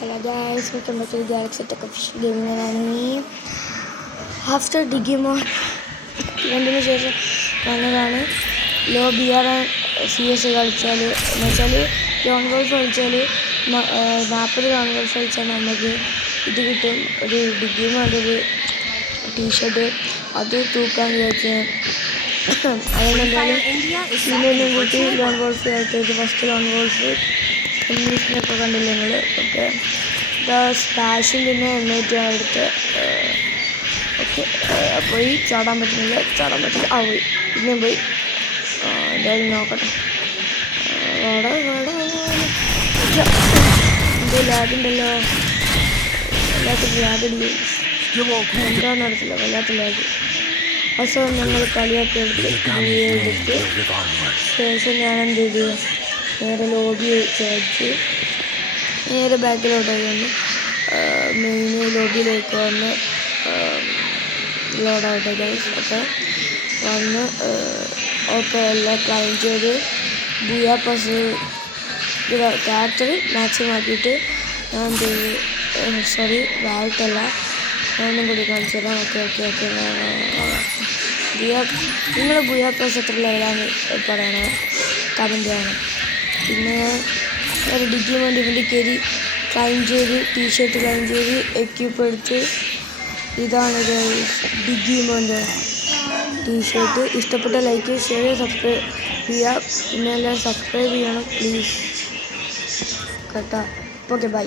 Hello guys, welcome back to the Galaxy Tech Official Gaming and after Digimon രണ്ടിന് ശേഷം വന്നതാണ് low B R CS കളിച്ചാൽ എന്ന് വെച്ചാൽ ലോൺ ഗോൾഫ് കളിച്ചാൽ 40 ലോൺ ഗോൾഫ് കളിച്ചാൽ നമുക്ക് ഇത് കിട്ടും. ഒരു ഡിഗിമോൻ്റെ ഒരു ടീഷർട്ട് അത് തൂക്കാൻ വിചാരിച്ചു. അതുകൊണ്ടെന്തായാലും ഇന്നൊന്നും കൂട്ടി ലോൺ ഗോൾഫ് കളിച്ചത് ഫസ്റ്റ് ലോൺ ഗോൾഫ് ഇംഗ്ലീഷിനൊക്കെ കണ്ടില്ല നിങ്ങൾ. ഓക്കെ സ്പാഷും പിന്നെ M8 എടുത്ത് ഓക്കെ പോയി ചാടാൻ പറ്റില്ല പോയി പിന്നെയും പോയി. എന്തായാലും നോക്കട്ടെ. എന്തോ ലാഗുണ്ടല്ലോ, വല്ലാത്ത ലാഗടിക്കും. എന്താണെന്ന് അറിയത്തില്ല, വല്ലാത്ത ലാഗ്. അവസാനം ഞങ്ങൾ കളിയൊക്കെ എടുത്ത് ശേഷം ഞാൻ എന്ത് ചെയ്തു, നേരെ ലോബി ചാടിച്ച് നേരെ ബാക്കിലോട്ടായി വന്ന് മെയിൻ ലോബിയിലേക്ക് വന്ന് ലോഡാവട്ടെ ഗൈസ്. ഒക്കെ വന്ന് ഒക്കെ എല്ലാം ക്ലൈം ചെയ്ത് ബുയാ പസ് ക്യാരക്ടർ മാക്സിമം ആക്കിയിട്ട് ഞാൻ എന്ത് ചെയ്തു, സോറി വാൾട്ടല്ല, ഞാനും കൂടി കാണിച്ചു തരാം. ഓക്കെ നിങ്ങൾ ബുയാ പസ് എത്ര ലെവലാണ് പറയണേ, കമൻറ്റ് ചെയ്യണം. പിന്നെ ഒരു ഡിഗിമോൻ ഇവൻ്റെ കയറി ക്ലൈം ചെയ്ത് ടീഷർട്ട് ക്ലൈം ചെയ്ത് എക്യൂപ്പ് എടുത്ത് ഇതാണ് ഡിഗിമോൻ്റെ ടീഷർട്ട്. ഇഷ്ടപ്പെട്ട ലൈക്ക് ഷെയർ സബ്സ്ക്രൈബ് ചെയ്യുക. പിന്നെ എല്ലാവരും സബ്സ്ക്രൈബ് ചെയ്യണം പ്ലീസ് കേട്ടോ. Okay bye.